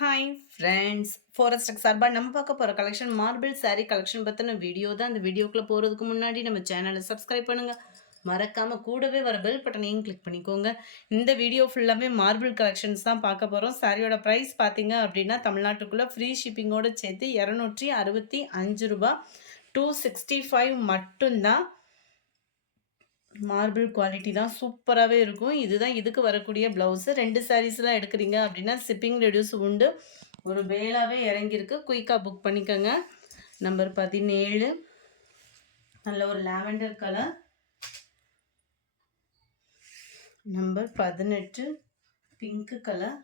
Hi friends, forest சார்பாக நம்ம பார்க்க போகிற கலெக்ஷன் மார்பிள் saree கலெக்ஷன் பற்றின வீடியோ தான். அந்த வீடியோக்குள்ளே போகிறதுக்கு முன்னாடி நம்ம சேனலை சப்ஸ்கிரைப் பண்ணுங்கள். மறக்காமல் கூடவே வர பெல் பட்டனையும் கிளிக் பண்ணிக்கோங்க. இந்த வீடியோ ஃபுல்லாகவே மார்பிள் கலெக்ஷன்ஸ் தான் பார்க்க போகிறோம். சாரியோட ப்ரைஸ் பார்த்தீங்க அப்படின்னா தமிழ்நாட்டுக்குள்ளே ஃப்ரீ ஷிப்பிங்கோடு சேர்த்து ரூ. 265, 265 மட்டும்தான். மார்பிள் குவாலிட்டி தான், சூப்பராகவே இருக்கும். இதுதான் இதுக்கு வரக்கூடிய ப்ளவுஸு. 2 சாரீஸ்லாம் எடுக்கிறீங்க அப்படின்னா ஷிப்பிங் ரெடியூஸ் உண்டு. ஒரு பேலாகவே இறங்கியிருக்கு, குயிக்காக புக் பண்ணிக்கோங்க. நம்பர் 17 நல்ல ஒரு lavender colour. Number 18 pink colour.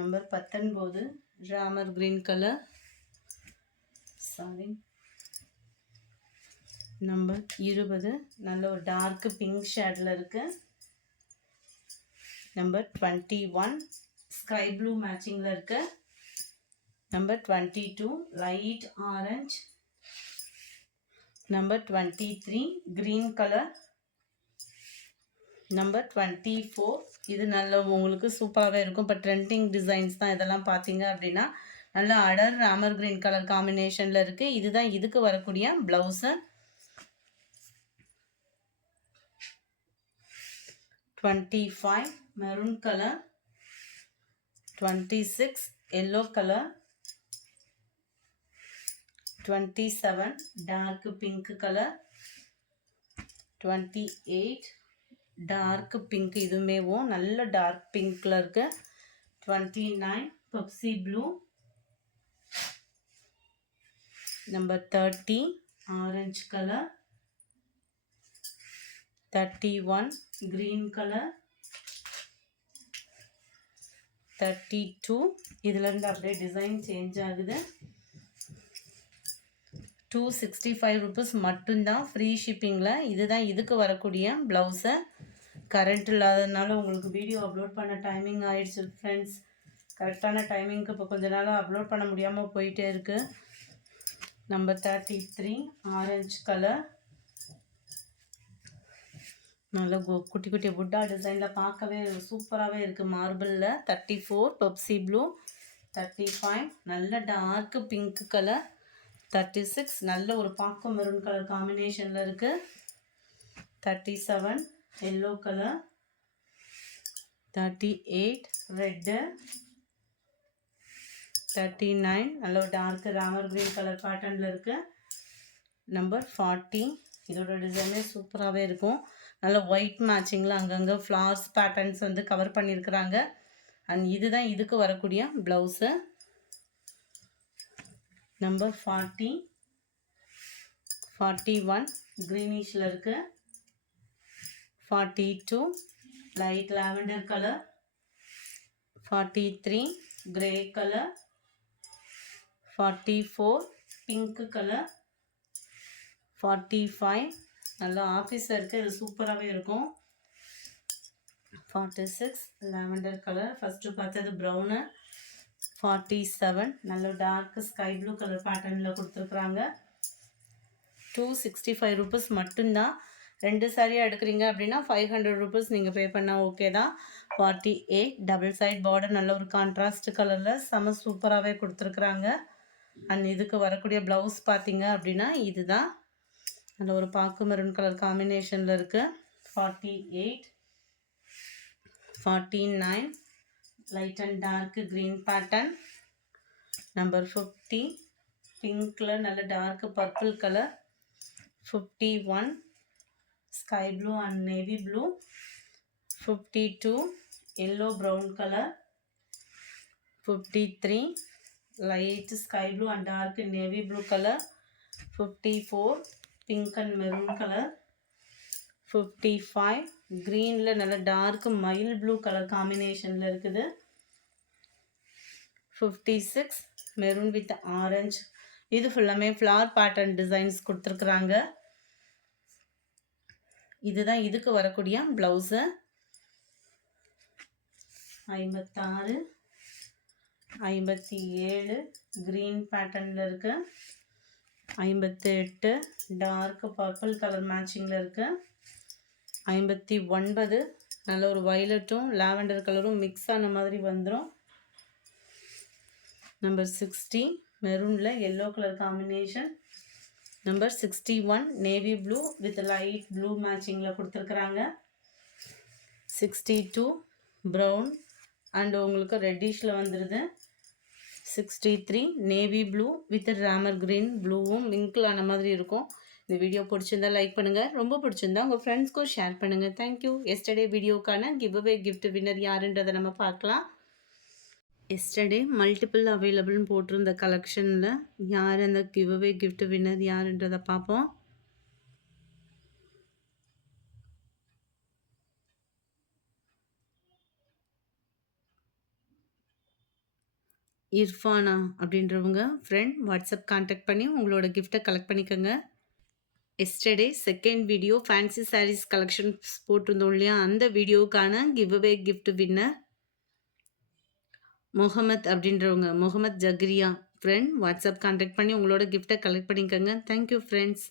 Number 19 Ramar green colour. Number 20 நல்ல ஒரு டார்க் பிங்க் ஷேடில் இருக்குது. நம்பர் 21 ஸ்கை ப்ளூ மேட்சிங்கில் இருக்குது. Number 22 light orange. Number 23 green colour. Number 24 இது நல்ல உங்களுக்கு சூப்பராகவே இருக்கும். இப்போ ட்ரெண்டிங் டிசைன்ஸ் தான் இதெல்லாம் பார்த்தீங்க அப்படின்னா நல்ல அடர் ராமர் கிரீன் கலர் காம்பினேஷனில் இருக்குது. இதுதான் இதுக்கு வரக்கூடிய blouse. 25 maroon color. 26 yellow color. 27 dark pink color. 28 dark pink இதுமேவும் நல்ல dark pinkல இருக்கு. 29 Pepsi blue. Number 30 orange color. 31 green color. 32 இதுல இருந்து அப்படியே டிசைன் சேஞ்ச் ஆகுது. 265 rupees மட்டும்தான் ஃப்ரீ ஷிப்பிங்கில். இதுதான் இதுக்கு வரக்கூடிய ப்ளவுஸை. கரண்ட் இல்லாததுனால உங்களுக்கு வீடியோ அப்லோட் பண்ண டைமிங் ஆயிடுச்சு ஃப்ரெண்ட்ஸ். கரெக்டான டைமிங்க்கு இப்போ கொஞ்ச நாளாக அப்லோட் பண்ண முடியாமல் போயிட்டே இருக்குது. Number 33 orange colour. நல்ல குட்டி குட்டி புட்டா டிசைனில் பார்க்கவே சூப்பராகவே இருக்குது மார்பிளில். 34 பெப்சி ப்ளூ. 35 நல்ல டார்க் பிங்க் கலர். 36 நல்ல ஒரு பாக்கு மெரூன் கலர் காம்பினேஷனில் இருக்குது. 37 எல்லோ கலர். 38 ரெட்டு. 39 நல்ல ஒரு டார்க் ராமர் கிரீன் கலர் பேட்டர்னில் இருக்குது. நம்பர் 40 இதோட டிசைனே சூப்பராகவே இருக்கும். நல்ல ஒயிட் மேட்சிங்கில் அங்கங்கே ஃப்ளார்ஸ் பேட்டர்ன்ஸ் வந்து கவர் பண்ணியிருக்கிறாங்க. அண்ட் இதுதான் இதுக்கு வரக்கூடிய ப்ளவுஸு. நம்பர் 40 41 க்ரீனிஷில் இருக்குது. 42 light lavender colour. 43 grey colour. 44 pink colour. 45 நல்ல ஆஃபீஸில் இருக்குது, இது சூப்பராகவே இருக்கும். 46 லாவெண்டர் கலர். ஃபஸ்ட்டு பார்த்தது ப்ரௌனு. 47 நல்ல டார்க் ஸ்கை ப்ளூ கலர் பேட்டர்னில் கொடுத்துருக்குறாங்க. 265 rupees மட்டும்தான். 2 சாரியாக எடுக்கிறீங்க அப்படின்னா 500 rupees நீங்கள் பே பண்ணால் ஓகே தான். 48 டபுள் சைட் பார்டர் நல்ல ஒரு கான்ட்ராஸ்ட் கலரில் செம சூப்பராகவே கொடுத்துருக்குறாங்க. அண்ட் இதுக்கு வரக்கூடிய ப்ளவுஸ் பார்த்தீங்க அப்படின்னா இதுதான் நல்ல ஒரு பாக்கு மெரூன் கலர் காம்பினேஷனில் இருக்குது. 48 49 light and dark green pattern. Number 50 பிங்க்கில் நல்ல dark purple colour. 51 sky blue and navy blue. 52 yellow brown colour. 53 light sky blue and dark navy blue colour. 54 pink and maroon colour. 55 க்ரீனில் நல்ல dark மயில் blue colour காம்பினேஷனில் இருக்குது. 56 maroon with orange. இது ஃபுல்லாமே flower pattern designs கொடுத்துருக்குறாங்க. இதுதான் இதுக்கு வரக்கூடிய ப்ளவுஸு. 56 57 க்ரீன் பேட்டர்னில் இருக்குது. 58 டார்க் பர்பிள் கலர் மேட்சிங்கில் இருக்குது. 59 நல்ல ஒரு வயலட்டும் லாவெண்டர் கலரும் மிக்ஸ் ஆன மாதிரி வந்துடும். நம்பர் 60 மெரூனில் yellow colour combination. Number 61 navy blue with light blue மேட்சிங்கில் கொடுத்துருக்குறாங்க. 62 ப்ரௌன் அண்ட் உங்களுக்கு ரெட்டிஷில் வந்துடுது. 63 நேவி ப்ளூ வித் ராமர் கிரீன் ப்ளூவும் மிங்கிள் ஆன மாதிரி இருக்கும். இந்த வீடியோ பிடிச்சிருந்தா லைக் பண்ணுங்கள். ரொம்ப பிடிச்சிருந்தா உங்கள் ஃப்ரெண்ட்ஸ்க்கும் ஷேர் பண்ணுங்கள். தேங்க்யூ. எஸ்டர்டே வீடியோக்கான கிவ்அவே கிஃப்ட் வின்னர் யாருன்றதை நம்ம பார்க்கலாம். எஸ்டர்டே மல்டிபிள் அவைலபிள்னு போட்டிருந்த கலெக்ஷனில் யார் அந்த கிவ்அவே கிஃப்ட் வின்னர் யாருன்றதை பார்ப்போம். இர்ஃபானா அப்படின்றவங்க ஃப்ரெண்ட் வாட்ஸ்அப் கான்டாக்ட் பண்ணி உங்களோட கிஃப்ட்டை கலெக்ட் பண்ணிக்கோங்க. Yesterday second video fancy sarees collections போட்டிருந்தோம் இல்லையா, அந்த வீடியோவுக்கான கிவ்அவே கிஃப்ட் வின்னர் முகமத் அப்படின்றவங்க, Mohammed Zakariya friend WhatsApp contact பண்ணி உங்களோட கிஃப்ட்டை கலெக்ட் பண்ணிக்கோங்க. Thank you friends.